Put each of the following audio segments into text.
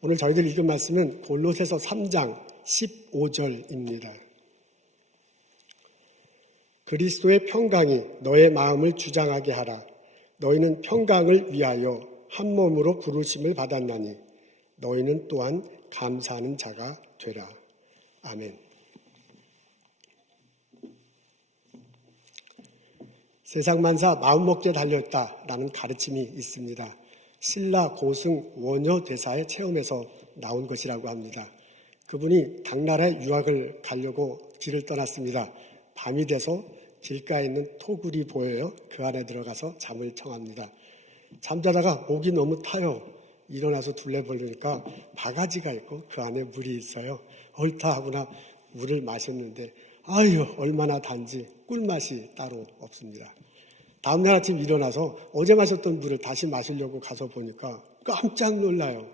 오늘 저희들 읽은 말씀은 골로새서 3장 15절입니다. 그리스도의 평강이 너의 마음을 주장하게 하라. 너희는 평강을 위하여 한 몸으로 부르심을 받았나니 너희는 또한 감사하는 자가 되라. 아멘. 세상 만사 마음먹기에 달려있다라는 가르침이 있습니다. 신라 고승 원효 대사의 체험에서 나온 것이라고 합니다. 그분이 당나라에 유학을 가려고 길을 떠났습니다. 밤이 돼서 길가에 있는 토굴이 보여요. 그 안에 들어가서 잠을 청합니다. 잠자다가 목이 너무 타요. 일어나서 둘레보니까 바가지가 있고 그 안에 물이 있어요. 옳다 하구나 물을 마셨는데 아유 얼마나 단지 꿀맛이 따로 없습니다. 다음날 아침 일어나서 어제 마셨던 물을 다시 마시려고 가서 보니까 깜짝 놀라요.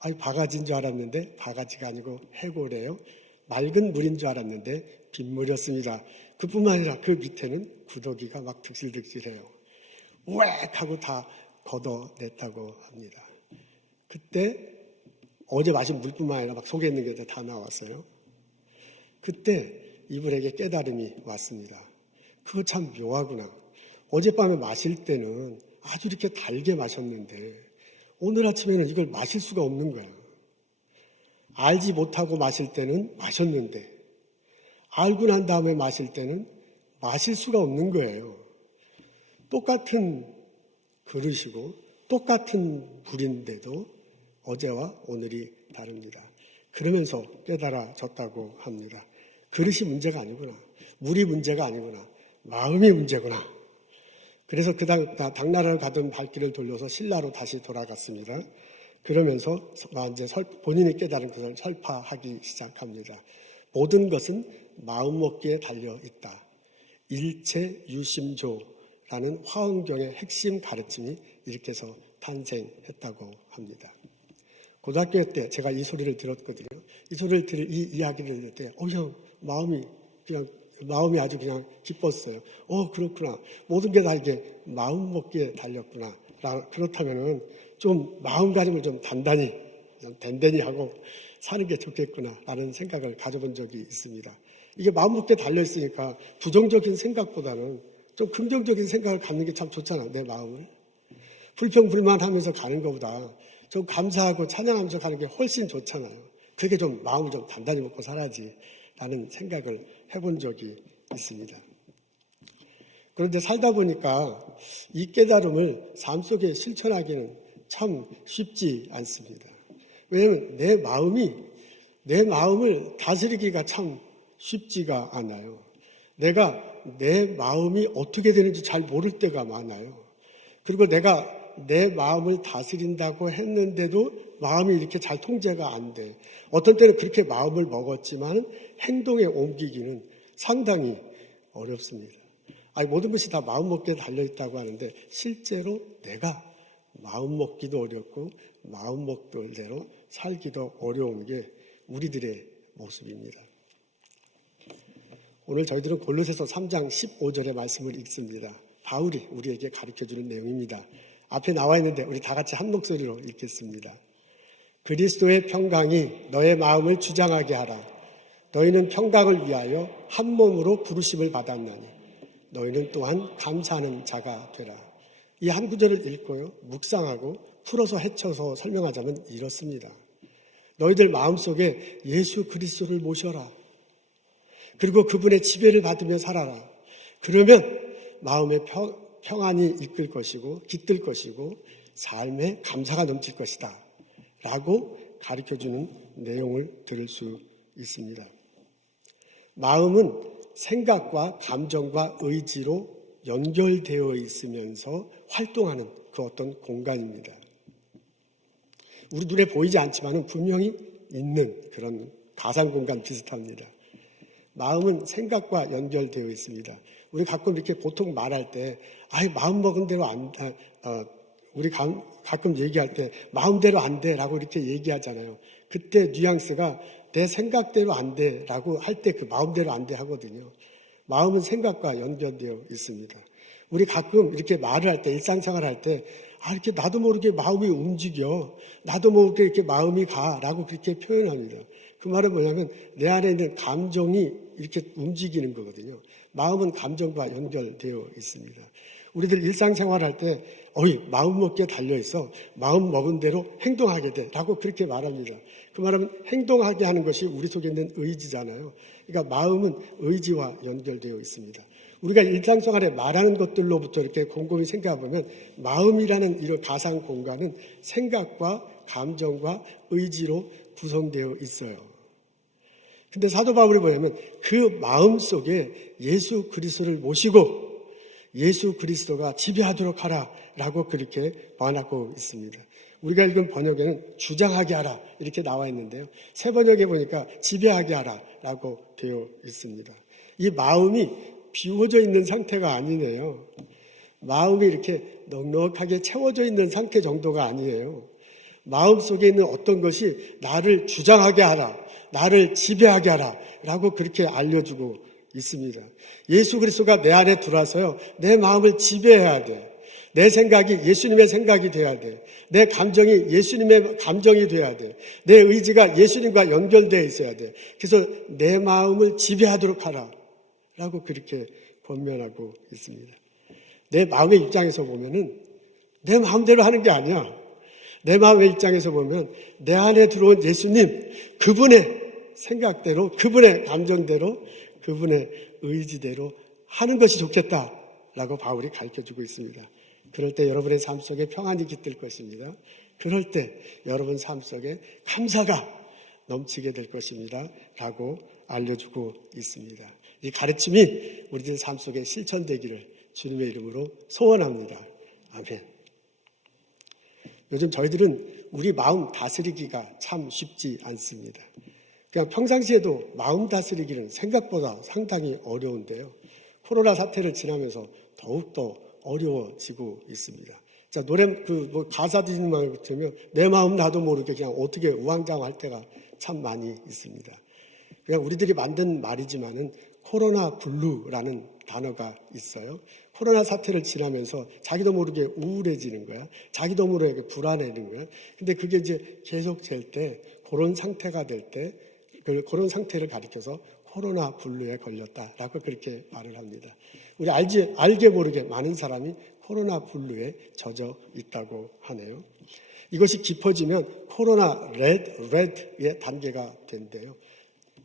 아유 바가지인 줄 알았는데 바가지가 아니고 해골이에요. 맑은 물인 줄 알았는데 빗물이었습니다. 그뿐만 아니라 그 밑에는 구더기가 막 득실득실해요. 우웩 하고 다 걷어냈다고 합니다. 그때 어제 마신 물뿐만 아니라 막 속에 있는 게 다 나왔어요. 그때 이분에게 깨달음이 왔습니다. 그거 참 묘하구나. 어젯밤에 마실 때는 아주 이렇게 달게 마셨는데 오늘 아침에는 이걸 마실 수가 없는 거야. 알지 못하고 마실 때는 마셨는데 알고 난 다음에 마실 때는 마실 수가 없는 거예요. 똑같은 그릇이고 똑같은 물인데도 어제와 오늘이 다릅니다. 그러면서 깨달아졌다고 합니다. 그릇이 문제가 아니구나. 물이 문제가 아니구나. 마음이 문제구나. 그래서 그 당나라를 가던 발길을 돌려서 신라로 다시 돌아갔습니다. 그러면서 이제 본인이 깨달은 것을 설파하기 시작합니다. 모든 것은 마음먹기에 달려 있다. 일체유심조라는 화엄경의 핵심 가르침이 이렇게 해서 탄생했다고 합니다. 고등학교 때 제가 이 소리를 들었거든요. 이 소리를 이 이야기를 들을 때, 형, 마음이 아주 그냥 기뻤어요. 그렇구나. 모든 게 다 이게 마음먹기에 달렸구나. 그렇다면은 좀 마음가짐을 좀 단단히, 좀 댄댄히 하고 사는 게 좋겠구나. 라는 생각을 가져본 적이 있습니다. 이게 마음먹기에 달려있으니까 부정적인 생각보다는 좀 긍정적인 생각을 갖는 게 참 좋잖아. 내 마음을. 불평불만하면서 가는 것보다 좀 감사하고 찬양하면서 가는 게 훨씬 좋잖아요. 그게 좀 마음을 좀 단단히 먹고 살아야지. 라는 생각을 해본 적이 있습니다. 그런데 살다 보니까 이 깨달음을 삶 속에 실천하기는 참 쉽지 않습니다. 왜냐하면 내 마음을 다스리기가 참 쉽지가 않아요. 내가 내 마음이 어떻게 되는지 잘 모를 때가 많아요. 그리고 내가 내 마음을 다스린다고 했는데도 마음이 이렇게 잘 통제가 안 돼. 어떤 때는 그렇게 마음을 먹었지만 행동에 옮기기는 상당히 어렵습니다. 모든 것이 다 마음먹기에 달려있다고 하는데 실제로 내가 마음먹기도 어렵고 마음먹기대로 살기도 어려운 게 우리들의 모습입니다. 오늘 저희들은 골로새서 3장 15절의 말씀을 읽습니다. 바울이 우리에게 가르쳐주는 내용입니다. 앞에 나와 있는데 우리 다 같이 한 목소리로 읽겠습니다. 그리스도의 평강이 너의 마음을 주장하게 하라. 너희는 평강을 위하여 한 몸으로 부르심을 받았나니 너희는 또한 감사하는 자가 되라. 이 한 구절을 읽고요. 묵상하고 풀어서 헤쳐서 설명하자면 이렇습니다. 너희들 마음속에 예수 그리스도를 모셔라. 그리고 그분의 지배를 받으며 살아라. 그러면 마음의 평안이 이끌 것이고 깃들 것이고 삶에 감사가 넘칠 것이다. 라고 가르쳐주는 내용을 들을 수 있습니다. 마음은 생각과 감정과 의지로 연결되어 있으면서 활동하는 그 어떤 공간입니다. 우리 눈에 보이지 않지만 분명히 있는 그런 가상공간 비슷합니다. 마음은 생각과 연결되어 있습니다. 우리 가끔 이렇게 보통 말할 때, 마음 먹은 대로 우리 가끔 얘기할 때, 마음대로 안 돼 라고 이렇게 얘기하잖아요. 그때 뉘앙스가 내 생각대로 안 돼 라고 할 때 그 마음대로 안 돼 하거든요. 마음은 생각과 연결되어 있습니다. 우리 가끔 이렇게 말을 할 때, 일상생활 할 때, 이렇게 나도 모르게 마음이 움직여. 나도 모르게 이렇게 마음이 가. 라고 그렇게 표현합니다. 그 말은 뭐냐면 내 안에 있는 감정이 이렇게 움직이는 거거든요. 마음은 감정과 연결되어 있습니다. 우리들 일상생활할 때 마음 먹기에 달려있어. 마음 먹은 대로 행동하게 돼. 라고 그렇게 말합니다. 그 말은 행동하게 하는 것이 우리 속에 있는 의지잖아요. 그러니까 마음은 의지와 연결되어 있습니다. 우리가 일상생활에 말하는 것들로부터 이렇게 곰곰이 생각해보면 마음이라는 이런 가상 공간은 생각과 감정과 의지로 구성되어 있어요. 근데 사도 바울이 뭐냐면 그 마음 속에 예수 그리스도를 모시고 예수 그리스도가 지배하도록 하라 라고 그렇게 말하고 있습니다. 우리가 읽은 번역에는 주장하게 하라 이렇게 나와 있는데요. 새 번역에 보니까 지배하게 하라 라고 되어 있습니다. 이 마음이 비워져 있는 상태가 아니네요. 마음이 이렇게 넉넉하게 채워져 있는 상태 정도가 아니에요. 마음 속에 있는 어떤 것이 나를 주장하게 하라, 나를 지배하게 하라 라고 그렇게 알려주고 있습니다. 예수 그리스도가 내 안에 들어와서요, 내 마음을 지배해야 돼. 내 생각이 예수님의 생각이 돼야 돼. 내 감정이 예수님의 감정이 돼야 돼. 내 의지가 예수님과 연결되어 있어야 돼. 그래서 내 마음을 지배하도록 하라 라고 그렇게 권면하고 있습니다. 내 마음의 입장에서 보면은 내 마음대로 하는 게 아니야. 내 마음의 입장에서 보면 내 안에 들어온 예수님, 그분의 생각대로, 그분의 감정대로, 그분의 의지대로 하는 것이 좋겠다라고 바울이 가르쳐주고 있습니다. 그럴 때 여러분의 삶 속에 평안이 깃들 것입니다. 그럴 때 여러분 삶 속에 감사가 넘치게 될 것입니다. 라고 알려주고 있습니다. 이 가르침이 우리들 삶 속에 실천되기를 주님의 이름으로 소원합니다. 아멘. 요즘 저희들은 우리 마음 다스리기가 참 쉽지 않습니다. 그냥 평상시에도 마음 다스리기는 생각보다 상당히 어려운데요. 코로나 사태를 지나면서 더욱더 어려워지고 있습니다. 자, 노래, 가사 듣는 들으면 내 마음 나도 모르게 그냥 어떻게 우왕좌왕할 때가 참 많이 있습니다. 그냥 우리들이 만든 말이지만은 코로나 블루라는 단어가 있어요. 코로나 사태를 지나면서 자기도 모르게 우울해지는 거야. 자기도 모르게 불안해지는 거야. 근데 그게 이제 계속 될 때, 그런 상태가 될 때, 그런 상태를 가리켜서 코로나 블루에 걸렸다라고 그렇게 말을 합니다. 우리 알게 모르게 많은 사람이 코로나 블루에 젖어 있다고 하네요. 이것이 깊어지면 코로나 레드의 단계가 된대요.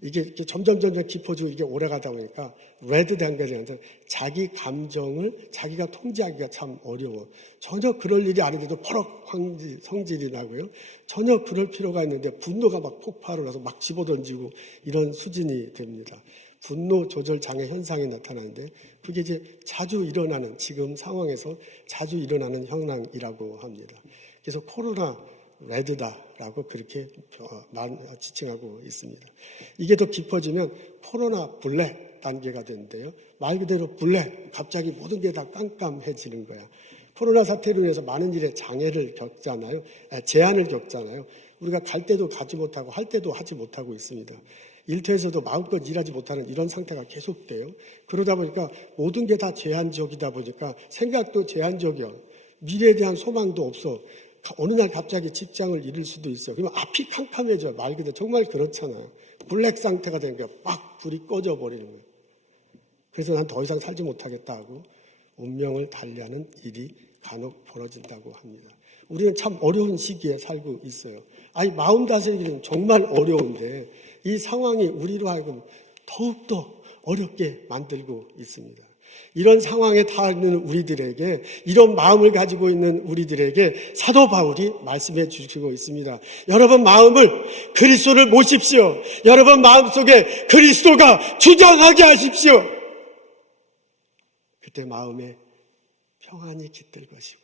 이게 이렇게 점점 깊어지고 이게 오래 가다 보니까 레드 단계가 되는데 자기 감정을 자기가 통제하기가 참 어려워. 전혀 그럴 일이 아닌데도 퍼럭 성질이 나고요. 전혀 그럴 필요가 있는데 분노가 막 폭발을 해서 막 집어던지고 이런 수준이 됩니다. 분노 조절 장애 현상이 나타나는데 그게 이제 자주 일어나는 지금 상황에서 자주 일어나는 현상이라고 합니다. 그래서 코로나 레드다라고 그렇게 지칭하고 있습니다. 이게 더 깊어지면 코로나 블랙 단계가 되는데요. 말 그대로 블랙, 갑자기 모든 게 다 깜깜해지는 거야. 코로나 사태로 인해서 많은 일에 장애를 겪잖아요. 제한을 겪잖아요. 우리가 갈 때도 가지 못하고 할 때도 하지 못하고 있습니다. 일터에서도 마음껏 일하지 못하는 이런 상태가 계속돼요. 그러다 보니까 모든 게 다 제한적이다 보니까 생각도 제한적이야. 미래에 대한 소망도 없어. 어느 날 갑자기 직장을 잃을 수도 있어. 그러면 앞이 캄캄해져요. 말 그대로 정말 그렇잖아요. 블랙 상태가 되는 거야. 막 불이 꺼져 버리는 거예요. 그래서 난 더 이상 살지 못하겠다 하고 운명을 달리하는 일이 간혹 벌어진다고 합니다. 우리는 참 어려운 시기에 살고 있어요. 마음 다스리기는 정말 어려운데 이 상황이 우리로 하여금 더욱더 어렵게 만들고 있습니다. 이런 상황에 닿는 우리들에게, 이런 마음을 가지고 있는 우리들에게 사도 바울이 말씀해 주시고 있습니다. 여러분 마음을 그리스도를 모십시오. 여러분 마음속에 그리스도가 주장하게 하십시오. 그때 마음에 평안이 깃들 것이고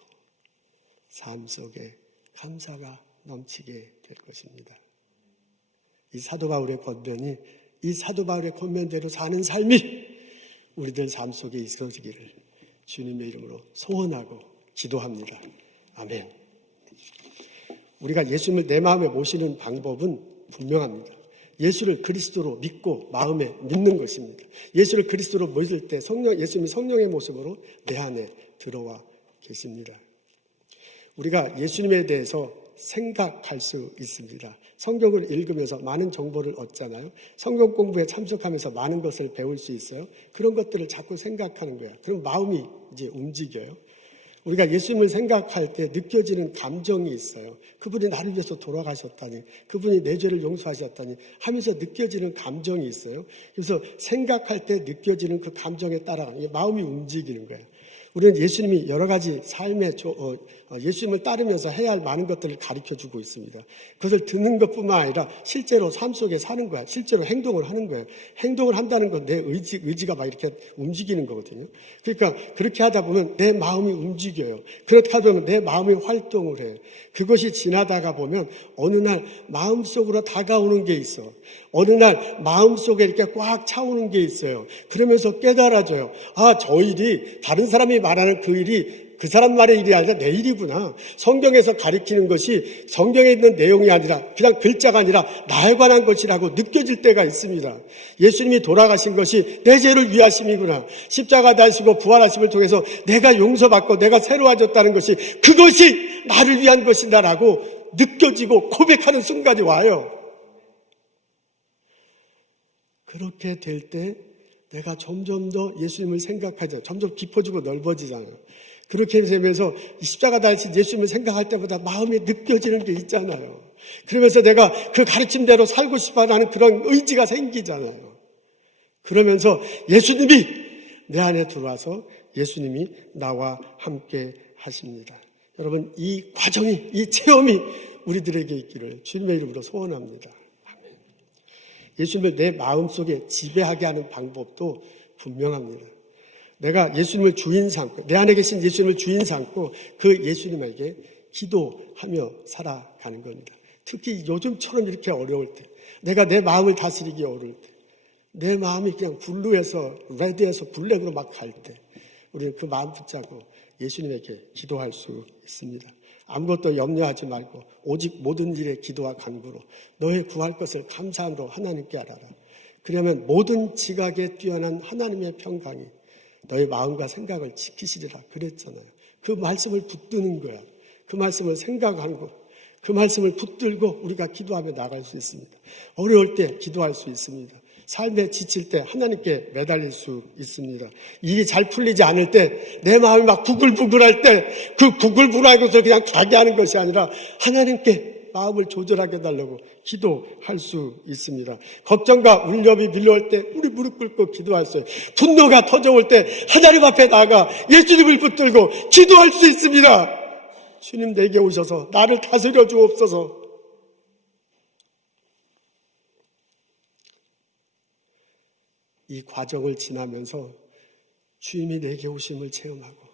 삶 속에 감사가 넘치게 될 것입니다. 이 사도 바울의 권면이, 이 사도 바울의 권면대로 사는 삶이 우리들 삶 속에 있어지기를 주님의 이름으로 소원하고 기도합니다. 아멘. 우리가 예수님을 내 마음에 모시는 방법은 분명합니다. 예수를 그리스도로 믿고 마음에 믿는 것입니다. 예수를 그리스도로 모실 때 예수님이 성령의 모습으로 내 안에 들어와 계십니다. 우리가 예수님에 대해서 생각할 수 있습니다. 성경을 읽으면서 많은 정보를 얻잖아요. 성경 공부에 참석하면서 많은 것을 배울 수 있어요. 그런 것들을 자꾸 생각하는 거야. 그럼 마음이 이제 움직여요. 우리가 예수님을 생각할 때 느껴지는 감정이 있어요. 그분이 나를 위해서 돌아가셨다니, 그분이 내 죄를 용서하셨다니 하면서 느껴지는 감정이 있어요. 그래서 생각할 때 느껴지는 그 감정에 따라가는 마음이 움직이는 거예요. 우리는 예수님이 여러 가지 삶의 예수님을 따르면서 해야 할 많은 것들을 가르쳐주고 있습니다. 그것을 듣는 것뿐만 아니라 실제로 삶 속에 사는 거야. 실제로 행동을 하는 거예요. 행동을 한다는 건 내 의지가 막 이렇게 움직이는 거거든요. 그러니까 그렇게 하다 보면 내 마음이 움직여요. 그렇게 하다 보면 내 마음이 활동을 해요. 그것이 지나다가 보면 어느 날 마음속으로 다가오는 게 있어. 어느 날 마음속에 이렇게 꽉 차오는 게 있어요. 그러면서 깨달아져요. 아, 저 일이 다른 사람이 말하는 그 일이 그 사람 말의 일이 아니라 내 일이구나. 성경에서 가리키는 것이 성경에 있는 내용이 아니라 그냥 글자가 아니라 나에 관한 것이라고 느껴질 때가 있습니다. 예수님이 돌아가신 것이 내 죄를 위하심이구나. 십자가 달시고 부활하심을 통해서 내가 용서받고 내가 새로워졌다는 것이 그것이 나를 위한 것이다라고 느껴지고 고백하는 순간이 와요. 그렇게 될 때 내가 점점 더 예수님을 생각하죠. 점점 깊어지고 넓어지잖아요. 그렇게 되면서 십자가 달리신 예수님을 생각할 때보다 마음에 느껴지는 게 있잖아요. 그러면서 내가 그 가르침대로 살고 싶어하는 그런 의지가 생기잖아요. 그러면서 예수님이 내 안에 들어와서 예수님이 나와 함께 하십니다. 여러분, 이 과정이, 이 체험이 우리들에게 있기를 주님의 이름으로 소원합니다. 예수님을 내 마음속에 지배하게 하는 방법도 분명합니다. 내가 예수님을 주인 삼고, 내 안에 계신 예수님을 주인 삼고 그 예수님에게 기도하며 살아가는 겁니다. 특히 요즘처럼 이렇게 어려울 때, 내가 내 마음을 다스리기 어려울 때, 내 마음이 그냥 블루에서 레드에서 블랙으로 막 갈 때, 우리는 그 마음 붙잡고 예수님에게 기도할 수 있습니다. 아무것도 염려하지 말고 오직 모든 일에 기도와 간구로 너의 구할 것을 감사함으로 하나님께 알아라. 그러면 모든 지각에 뛰어난 하나님의 평강이 너의 마음과 생각을 지키시리라 그랬잖아요. 그 말씀을 붙드는 거야. 그 말씀을 생각하고 그 말씀을 붙들고 우리가 기도하며 나갈 수 있습니다. 어려울 때 기도할 수 있습니다. 삶에 지칠 때 하나님께 매달릴 수 있습니다. 일이 잘 풀리지 않을 때, 내 마음이 막 부글부글할 때, 그 부글부글한 것을 그냥 가게 하는 것이 아니라 하나님께 마음을 조절하게 해달라고 기도할 수 있습니다. 걱정과 울렵이 밀려올 때 우리 무릎 꿇고 기도할 수 있어요. 분노가 터져올 때 하나님 앞에 나가 예수님을 붙들고 기도할 수 있습니다. 주님 내게 오셔서 나를 다스려 주옵소서. 이 과정을 지나면서 주님이 내게 오심을 체험하고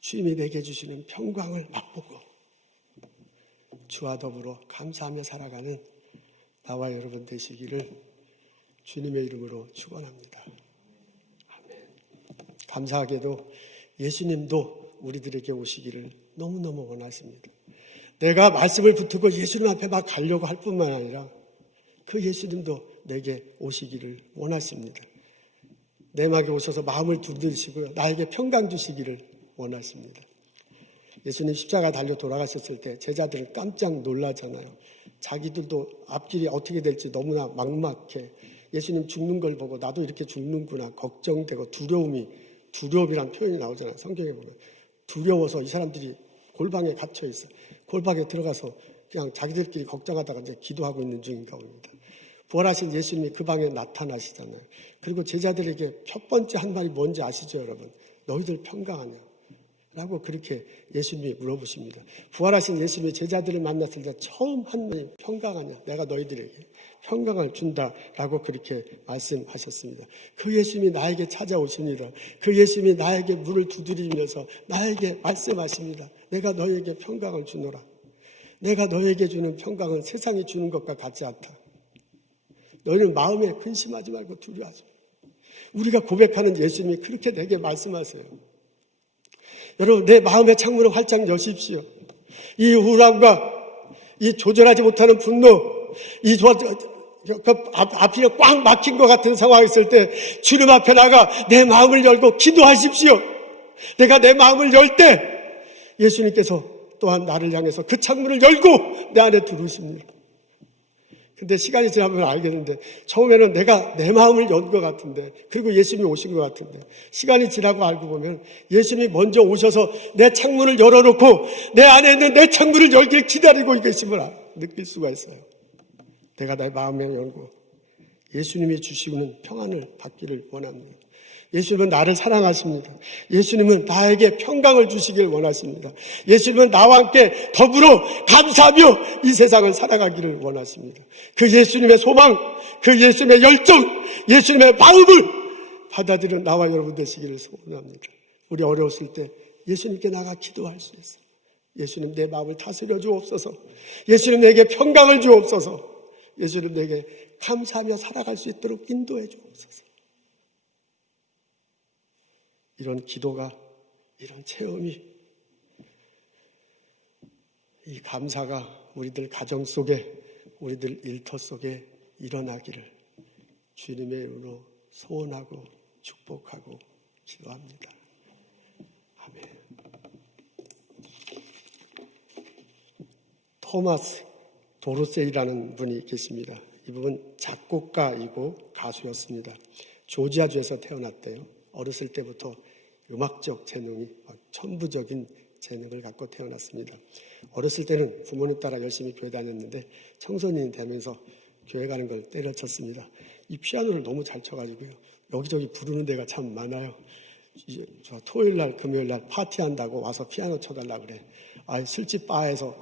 주님이 내게 주시는 평강을 맛보고 주와 더불어 감사하며 살아가는 나와 여러분 되시기를 주님의 이름으로 축원합니다. 아멘. 감사하게도 예수님도 우리들에게 오시기를 너무너무 원하십니다. 내가 말씀을 붙들고 예수님 앞에 막 가려고 할 뿐만 아니라 그 예수님도 내게 오시기를 원하십니다. 내막에 오셔서 마음을 두드리시고요. 나에게 평강 주시기를 원하십니다. 예수님 십자가 달려 돌아가셨을 때 제자들은 깜짝 놀라잖아요. 자기들도 앞길이 어떻게 될지 너무나 막막해. 예수님 죽는 걸 보고 나도 이렇게 죽는구나 걱정되고 두려움이란 표현이 나오잖아요. 성경에 보면 두려워서 이 사람들이 골방에 갇혀 있어. 골방에 들어가서 그냥 자기들끼리 걱정하다가 이제 기도하고 있는 중인가 봅니다. 부활하신 예수님이 그 방에 나타나시잖아요. 그리고 제자들에게 첫 번째 한 말이 뭔지 아시죠, 여러분? 너희들 평강하냐? 라고 그렇게 예수님이 물어보십니다. 부활하신 예수님이 제자들을 만났을 때 처음 한 말이 평강하냐? 내가 너희들에게 평강을 준다라고 그렇게 말씀하셨습니다. 그 예수님이 나에게 찾아오십니다. 그 예수님이 나에게 문을 두드리면서 나에게 말씀하십니다. 내가 너희에게 평강을 주노라. 내가 너희에게 주는 평강은 세상이 주는 것과 같지 않다. 너희는 마음에 근심하지 말고 두려워하지 말고. 우리가 고백하는 예수님이 그렇게 내게 말씀하세요. 여러분, 내 마음의 창문을 활짝 여십시오. 이 우울함과 이 조절하지 못하는 분노, 이 앞이 꽉 막힌 것 같은 상황이 있을 때 주님 앞에 나가 내 마음을 열고 기도하십시오. 내가 내 마음을 열 때 예수님께서 또한 나를 향해서 그 창문을 열고 내 안에 들어오십니다. 근데 시간이 지나면 알겠는데 처음에는 내가 내 마음을 연 것 같은데, 그리고 예수님이 오신 것 같은데, 시간이 지나고 알고 보면 예수님이 먼저 오셔서 내 창문을 열어놓고 내 안에 있는 내 창문을 열길 기다리고 계심을 느낄 수가 있어요. 내가 내 마음에 열고 예수님이 주시는 평안을 받기를 원합니다. 예수님은 나를 사랑하십니다. 예수님은 나에게 평강을 주시길 원하십니다. 예수님은 나와 함께 더불어 감사하며 이 세상을 살아가기를 원하십니다. 그 예수님의 소망, 그 예수님의 열정, 예수님의 마음을 받아들이는 나와 여러분 되시기를 소원합니다. 우리 어려웠을 때 예수님께 나가 기도할 수 있어요. 예수님 내 마음을 다스려 주옵소서. 예수님 내게 평강을 주옵소서. 예수님 내게 감사하며 살아갈 수 있도록 인도해 주옵소서. 이런 기도가, 이런 체험이, 이 감사가 우리들 가정 속에, 우리들 일터 속에 일어나기를 주님의 이름으로 소원하고 축복하고 기도합니다. 아멘. 토마스 도로세이라는 분이 계십니다. 이분은 작곡가이고 가수였습니다. 조지아주에서 태어났대요. 어렸을 때부터 음악적 재능이 천부적인 재능을 갖고 태어났습니다. 어렸을 때는 부모님 따라 열심히 교회 다녔는데 청소년이 되면서 교회 가는 걸 때려쳤습니다. 이 피아노를 너무 잘 쳐가지고요. 여기저기 부르는 데가 참 많아요. 저 토요일날 금요일날 파티한다고 와서 피아노 쳐달라 그래. 술집 바에서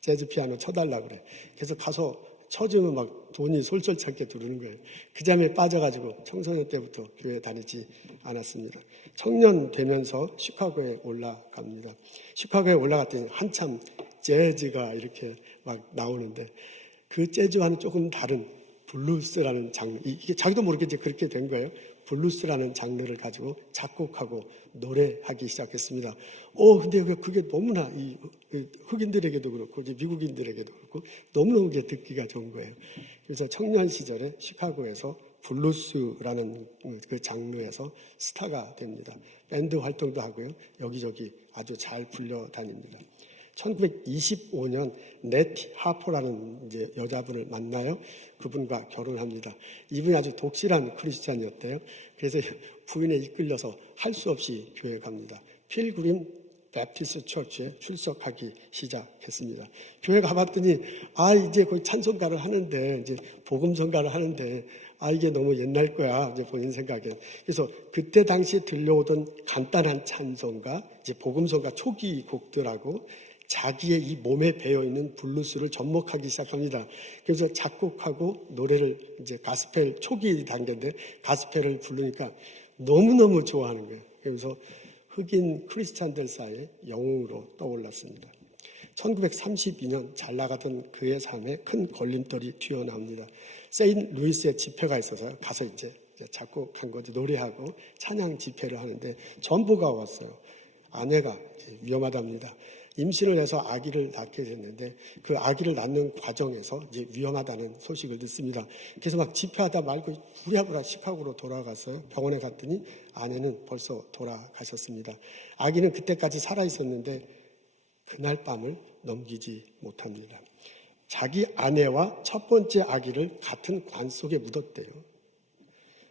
재즈 피아노 쳐달라 그래. 그래서 가서 쳐주면 막 돈이 솔솔차게 들어오는 거예요. 그 잠에 빠져가지고 청소년 때부터 교회 다니지 않았습니다. 청년 되면서 시카고에 올라갑니다. 시카고에 올라갔더니 한참 재즈가 이렇게 막 나오는데 그 재즈와는 조금 다른 블루스라는 장르, 이게 자기도 모르게 이제 그렇게 된 거예요. 블루스라는 장르를 가지고 작곡하고 노래하기 시작했습니다. 근데 그게 너무나 이 흑인들에게도 그렇고 이제 미국인들에게도 그렇고 너무너무 듣기가 좋은 거예요. 그래서 청년 시절에 시카고에서 블루스라는 그 장르에서 스타가 됩니다. 밴드 활동도 하고요. 여기저기 아주 잘 불려 다닙니다. 1925년 네티 하퍼라는 이제 여자분을 만나요. 그분과 결혼합니다. 이분이 아주 독실한 크리스찬이었대요. 그래서 부인에 이끌려서 할 수 없이 교회에 갑니다. 필그림 배프티스트 처치에 출석하기 시작했습니다. 교회 가봤더니 이제 거기 찬송가를 하는데 이제 복음성가를 하는데 이게 너무 옛날 거야 이제 본인 생각엔. 그래서 그때 당시에 들려오던 간단한 찬송가, 이제 복음성가 초기 곡들하고 자기의 이 몸에 배어있는 블루스를 접목하기 시작합니다. 그래서 작곡하고 노래를 이제 가스펠 초기 단계인데 가스펠을 부르니까 너무너무 좋아하는 거예요. 그래서 흑인 크리스찬들 사이에 영웅으로 떠올랐습니다. 1932년 잘 나가던 그의 삶에 큰 걸림돌이 튀어나옵니다. 세인 루이스의 집회가 있어서 가서 이제 작곡한 거지, 노래하고 찬양 집회를 하는데 전부가 왔어요. 아내가 위험하답니다. 임신을 해서 아기를 낳게 됐는데 그 아기를 낳는 과정에서 이제 위험하다는 소식을 듣습니다. 그래서 막 집회하다 말고 부랴부랴 시카고로 돌아갔어요. 병원에 갔더니 아내는 벌써 돌아가셨습니다. 아기는 그때까지 살아 있었는데 그날 밤을 넘기지 못합니다. 자기 아내와 첫 번째 아기를 같은 관 속에 묻었대요.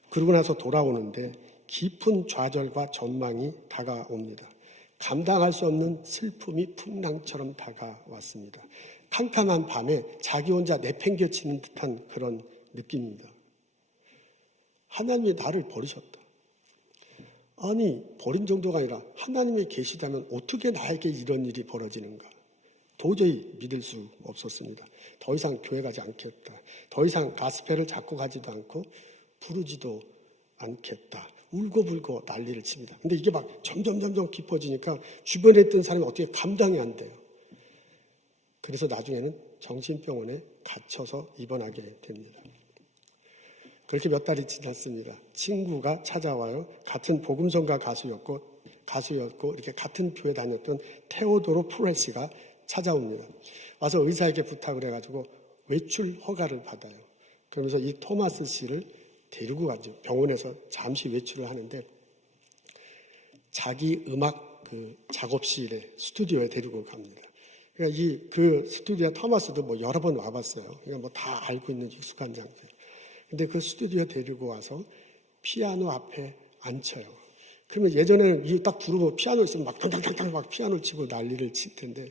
그러고 나서 돌아오는데 깊은 좌절과 전망이 다가옵니다. 감당할 수 없는 슬픔이 풍랑처럼 다가왔습니다. 캄캄한 밤에 자기 혼자 내팽개치는 듯한 그런 느낌입니다. 하나님이 나를 버리셨다. 아니, 버린 정도가 아니라 하나님이 계시다면 어떻게 나에게 이런 일이 벌어지는가? 도저히 믿을 수 없었습니다. 더 이상 교회 가지 않겠다. 더 이상 가스펠을 작곡하지도 않고 부르지도 않겠다. 울고불고 난리를 칩니다. 근데 이게 막 점점 깊어지니까 주변에 있던 사람이 어떻게 감당이 안 돼요. 그래서 나중에는 정신병원에 gat혀서 입원하게 됩니다. 그렇게 몇 달이 지났습니다. 친구가 찾아와요. 같은 복음성가 가수였고 이렇게 같은 교회 다녔던 테오도로 프레시가 찾아옵니다. 와서 의사에게 부탁을 해가지고 외출 허가를 받아요. 그러면서 이 토마스 씨를 데리고 가죠. 병원에서 잠시 외출을 하는데 자기 음악 그 작업실에 스튜디오에 데리고 갑니다. 그러니까 그 스튜디오 토마스도 뭐 여러 번 와봤어요. 그러니까 뭐 다 알고 있는 익숙한 장소. 근데 그 스튜디오 데리고 와서 피아노 앞에 앉혀요. 그러면 예전에는 이 딱 들어보면 피아노 있으면 막 탕탕탕탕 막 피아노를 치고 난리를 칠 텐데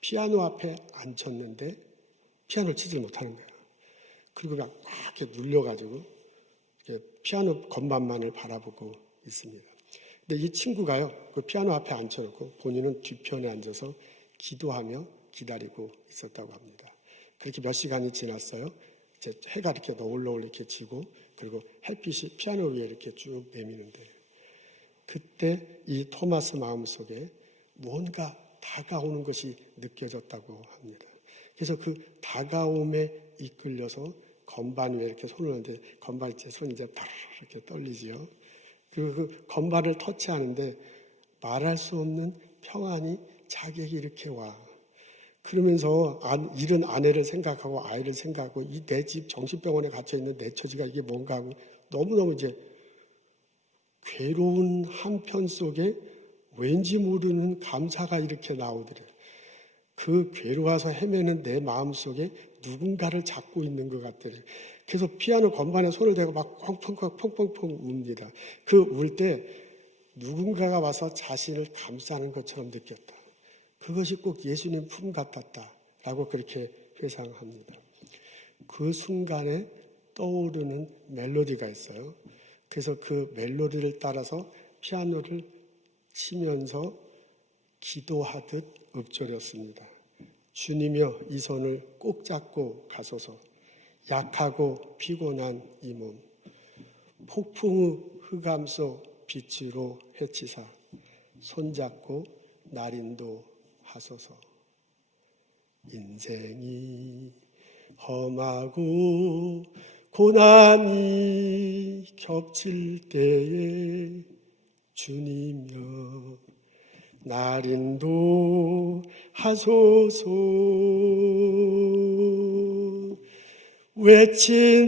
피아노 앞에 앉혔는데 피아노를 치질 못하는 거예요. 그리고 막 이렇게 눌려가지고 이렇게 피아노 건반만을 바라보고 있습니다. 근데 이 친구가요, 그 피아노 앞에 앉혀놓고 본인은 뒤편에 앉아서 기도하며 기다리고 있었다고 합니다. 그렇게 몇 시간이 지났어요. 이제 해가 이렇게 너울너울 이렇게 지고 그리고 햇빛이 피아노 위에 이렇게 쭉 내미는데 그때 이 토마스 마음속에 무언가 다가오는 것이 느껴졌다고 합니다. 그래서 그 다가옴에 이끌려서 건반 위에 이렇게 손을 얹는데 건반 이제 손이 이제 바르르 이렇게 떨리지요. 그리고 그 건반을 터치하는데 말할 수 없는 평안이 자기에게 이렇게 와. 그러면서 잃은 아내를 생각하고 아이를 생각하고 이 내 집 정신병원에 갇혀 있는 내 처지가 이게 뭔가 하고 너무너무 이제 괴로운 한편 속에 왠지 모르는 감사가 이렇게 나오더래요. 그 괴로워서 헤매는 내 마음속에 누군가를 잡고 있는 것 같더래요. 그래서 피아노 건반에 손을 대고 막 펑펑펑 웁니다. 그 울 때 누군가가 와서 자신을 감싸는 것처럼 느꼈다. 그것이 꼭 예수님 품 같았다라고 그렇게 회상합니다. 그 순간에 떠오르는 멜로디가 있어요. 그래서 그 멜로디를 따라서 피아노를 치면서 기도하듯 읊조렸습니다. 주님이여 이 손을 꼭 잡고 가소서. 약하고 피곤한 이 몸 폭풍의 흑암 속 빛으로 해치사 손잡고 날 인도하소서. 인생이 험하고 고난이 겹칠 때에 주님여 날 인도하소서.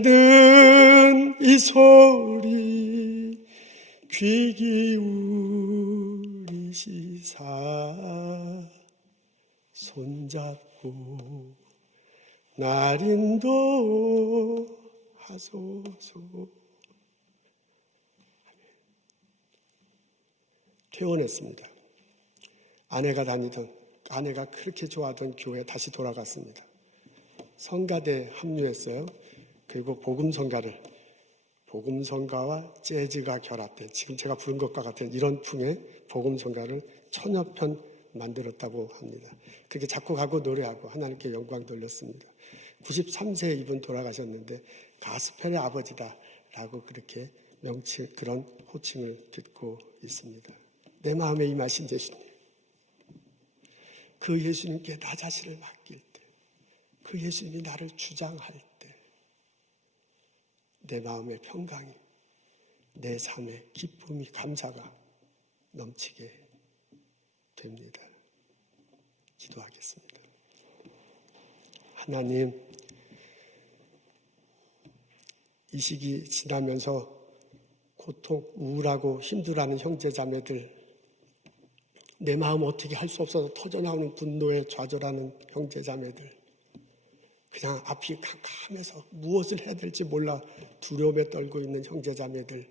외치는 이 소리 귀 기울이시사 손잡고 날 인도하소서. 퇴원했습니다. 아내가 그렇게 좋아하던 교회에 다시 돌아갔습니다. 성가대에 합류했어요. 그리고 복음성가와 재즈가 결합된 지금 제가 부른 것과 같은 이런 풍의 복음성가를 1000여 편 만들었다고 합니다. 그렇게 작곡하고 노래하고 하나님께 영광 돌렸습니다. 93세에 이분 돌아가셨는데 가스펠의 아버지다라고 그렇게 그런 호칭을 듣고 있습니다. 내 마음에 임하신 예수님, 그 예수님께 나 자신을 맡길 때, 그 예수님이 나를 주장할 때 내 마음의 평강이, 내 삶의 기쁨이, 감사가 넘치게 됩니다. 기도하겠습니다. 하나님, 이 시기 지나면서 고통, 우울하고 힘들어하는 형제자매들, 내 마음 어떻게 할 수 없어서 터져나오는 분노에 좌절하는 형제자매들, 그냥 앞이 캄캄해서 무엇을 해야 될지 몰라 두려움에 떨고 있는 형제자매들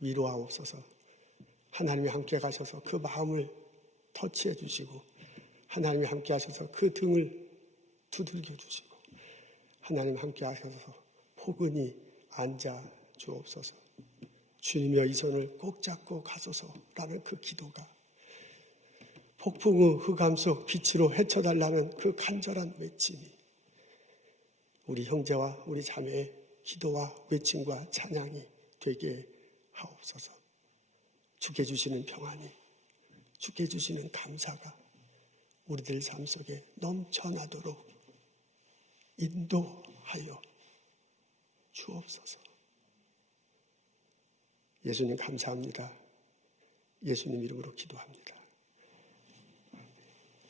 위로하옵소서. 하나님이 함께 가셔서 그 마음을 터치해 주시고 하나님이 함께 하셔서 그 등을 두들겨 주시고 하나님 함께 하셔서 포근히 앉아 주옵소서. 주님이여 이 손을 꼭 잡고 가소서라는 그 기도가 폭풍의 흑암 속 빛으로 헤쳐달라는 그 간절한 외침이 우리 형제와 우리 자매의 기도와 외침과 찬양이 되게 하옵소서. 주께 주시는 평안이, 주께 주시는 감사가 우리들 삶 속에 넘쳐나도록 인도하여 주옵소서. 예수님 감사합니다. 예수님 이름으로 기도합니다.